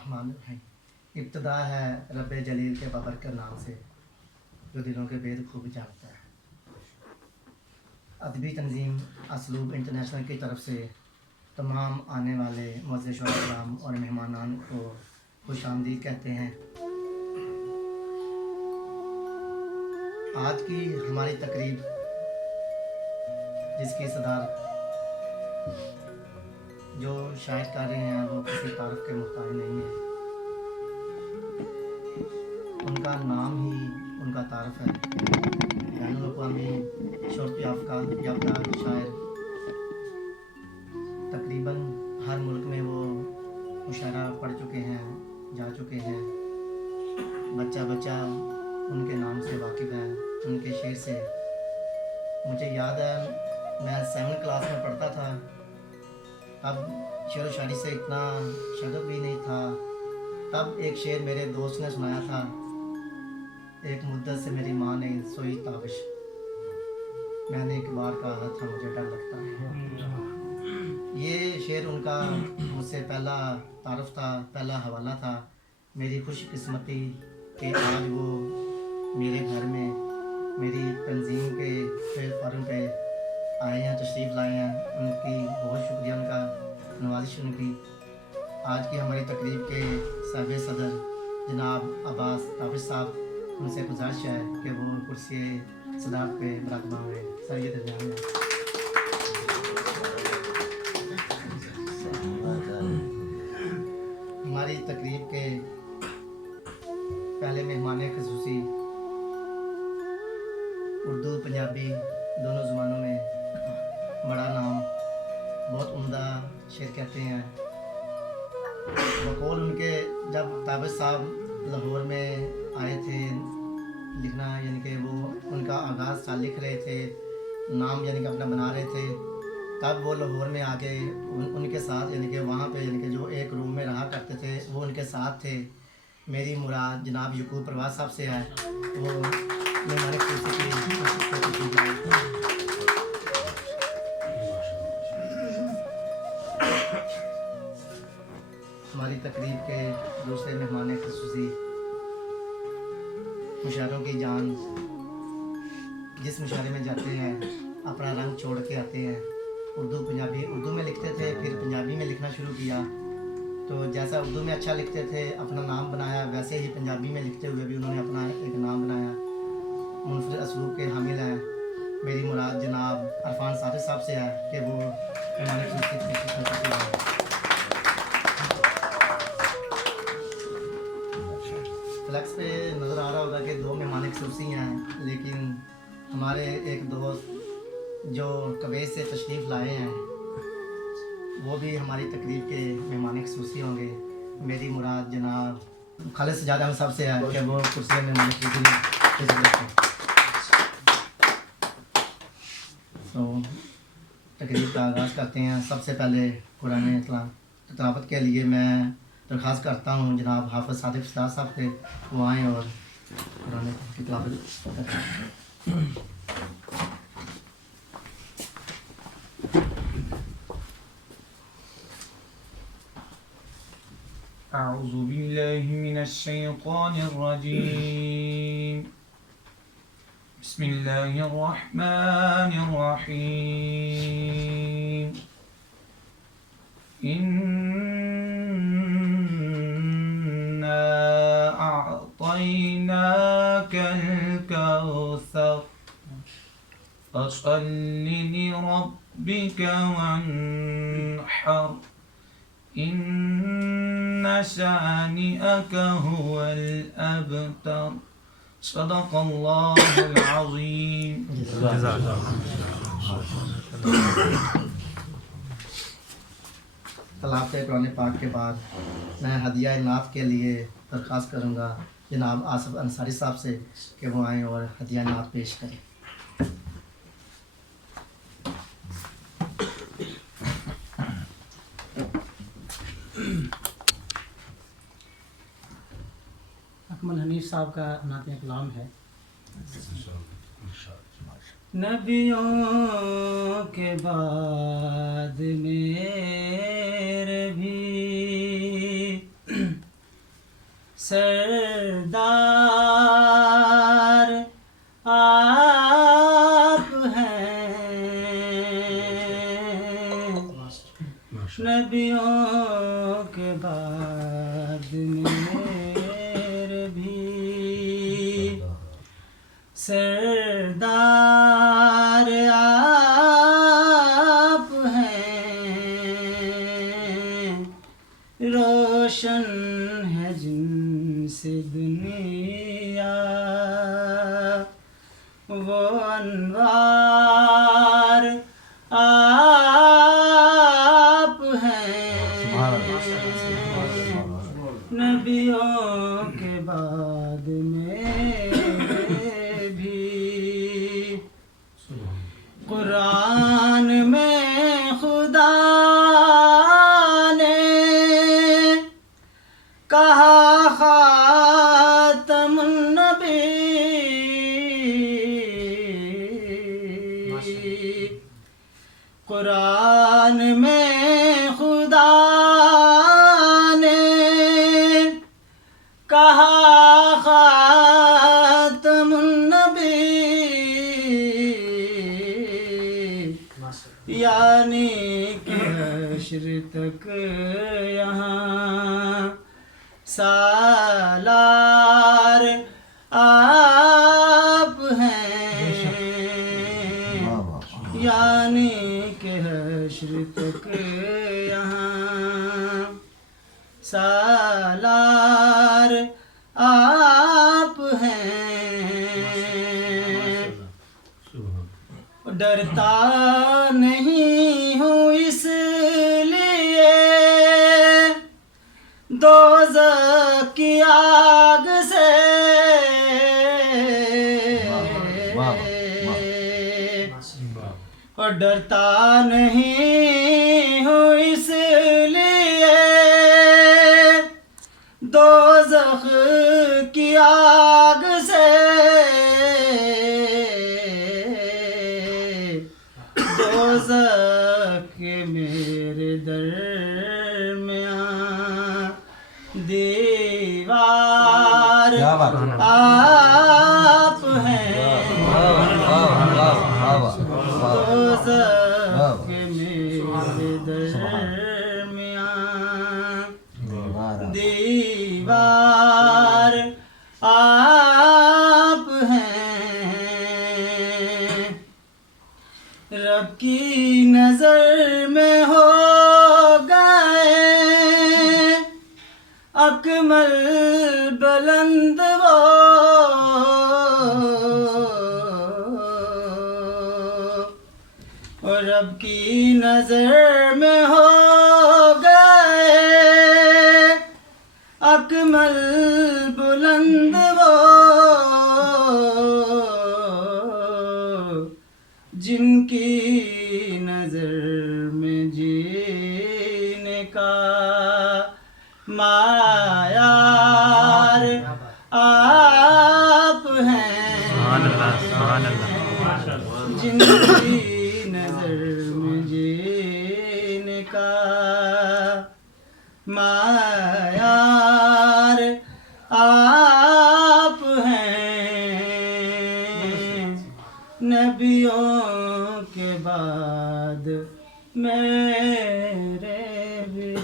الرحمن الرحیم۔ ابتدا ہے رب جلیل کے بابرکت نام سے جو دلوں کے بید خوب جانتا ہے۔ ادبی تنظیم اسلوب انٹرنیشنل کی طرف سے تمام آنے والے معزز شعراء کرام اور مہمانان کو خوش آمدید کہتے ہیں۔ آج کی ہماری تقریب جس کی صدارت جو شاعر کر رہے ہیں وہ کسی تعارف کے محتاج نہیں ہے، ان کا نام ہی ان کا تعارف ہے۔ بین الاقوامی شہرت یافتہ شاعر، تقریباً ہر ملک میں وہ مشاعرہ پڑھ چکے ہیں، جا چکے ہیں۔ بچہ بچہ ان کے نام سے واقف ہے، ان کے شعر سے۔ مجھے یاد ہے میں 7 کلاس میں پڑھتا تھا، تب شعر و شاعری سے اتنا شغف بھی نہیں تھا۔ تب ایک شعر میرے دوست نے سنایا تھا، ایک مدت سے میری ماں نے سوئی تابش، میں نے ایک بار کہا تھا مجھے ڈر لگتا ہے۔ یہ شعر ان کا مجھ سے پہلا تعارف تھا، پہلا حوالہ تھا۔ میری خوش قسمتی کہ آج وہ میرے گھر میں میری تنظیم کے فارم پہ آئے ہیں، تشریف لائے ہیں۔ ان کی بہت شکریہ، ان کا نوازش ان کی۔ آج کی ہماری تقریب کے صاحب صدر جناب عباس تابش صاحب، ان سے گزارش ہے کہ وہ کرسی صدارت پہ براقبہ ہوئے۔ سر یہ درمیان ہے۔ ہماری تقریب کے پہلے مہمان خصوصی اردو پنجابی دونوں زبانوں میں بڑا نام، بہت عمدہ شعر کہتے ہیں۔ بقول ان کے جب تابش صاحب لاہور میں آئے تھے لکھنا، یعنی کہ وہ ان کا آغاز تھا، لکھ رہے تھے، نام یعنی کہ اپنا بنا رہے تھے، تب وہ لاہور میں آ کے ان کے ساتھ یعنی کہ وہاں پہ یعنی کہ جو ایک روم میں رہا کرتے تھے وہ ان کے ساتھ تھے۔ میری مراد جناب یعقوب پرواز صاحب سے ہے، وہ مہمان خصوصی ہماری تقریب کے دوسرے مہمان خصوصی مشاعروں کی جان، جس مشاعرے میں جاتے ہیں اپنا رنگ چھوڑ کے آتے ہیں۔ اردو پنجابی، اردو میں لکھتے تھے، پھر پنجابی میں لکھنا شروع کیا، تو جیسا اردو میں اچھا لکھتے تھے اپنا نام بنایا، ویسے ہی پنجابی میں لکھتے ہوئے بھی انہوں نے اپنا ایک نام بنایا۔ منفرد اسلوب کے حامل ہیں۔ میری مراد جناب عرفان صادق صاحب سے ہے کہ وہ ہماری خصوصی تشریف کر چکے ہیں۔ فلیکس پہ نظر آ رہا ہوگا کہ 2 مہمان خصوصی ہیں، لیکن ہمارے ایک دوست جو کویت سے تشریف لائے ہیں وہ بھی ہماری تقریب کے مہمان خصوصی ہوں گے۔ میری مراد جناب خالد سجاد احمد صاحب سے ہے کہ وہ کرسی میں مہمان خصوصی ہیں۔ تو تقریب کا آغاز کرتے ہیں۔ سب سے پہلے قرآن تلاوت کے لیے میں درخواست کرتا ہوں جناب حافظ صادق استاد صاحب سے، وہ آئیں اور قرآن کی تلاوت کریں۔ اعوذ باللہ من الشیطان الرجیم، بسم اللہ الرحمن الرحیم۔ انا اعطیناک الکوثر فصل لربک وانحر ان شانئک هو الابتر۔ صدق اللہ العظیم۔ تلاوت قرآن پاک کے بعد میں ہدیہ نعت کے لیے درخواست کروں گا جناب آصف انصاری صاحب سے کہ وہ آئیں اور ہدیہ نعت پیش کریں۔ اکمل حنیف صاحب کا نعت کلام ہے۔ نبیوں کے بعد میرے بھی سردار آپ ہیں نبیوں کے بعد میرے بھی سردار آپ ہیں روشن ہے جن سے دنیا وہ انوار آپ ہیں نبیوں کے بعد میرے بھی قرآن میں خدا نے کہا خاتم النبی قرآن میں خدا نے کہا خاتم النبی یعنی کہ حشر تک یہاں سالار آپ ہیں یعنی کہ حشر تک یہاں سالار آپ ہیں ڈرتا نہیں ہوں اس لیے دوزخ کی آگ سے اور ڈرتا نہیں ہوں اس لیے دوزخ کی آگ سے دوزخ کے میرے درمیان دیوار آپ ہیں دوزخ کے میرے درمیان دیوار آپ ہیں رب کی نظر میں ہو گئے اکمل بلند وہ اور رب کی نظر میں ہو گئے اکمل بلند وہ جن کی نظر میں جینے کا معیار آپ ہیں جن کی نظر میں جینے کا معیار آپ ہیں نبیوں کے بعد میرے بھی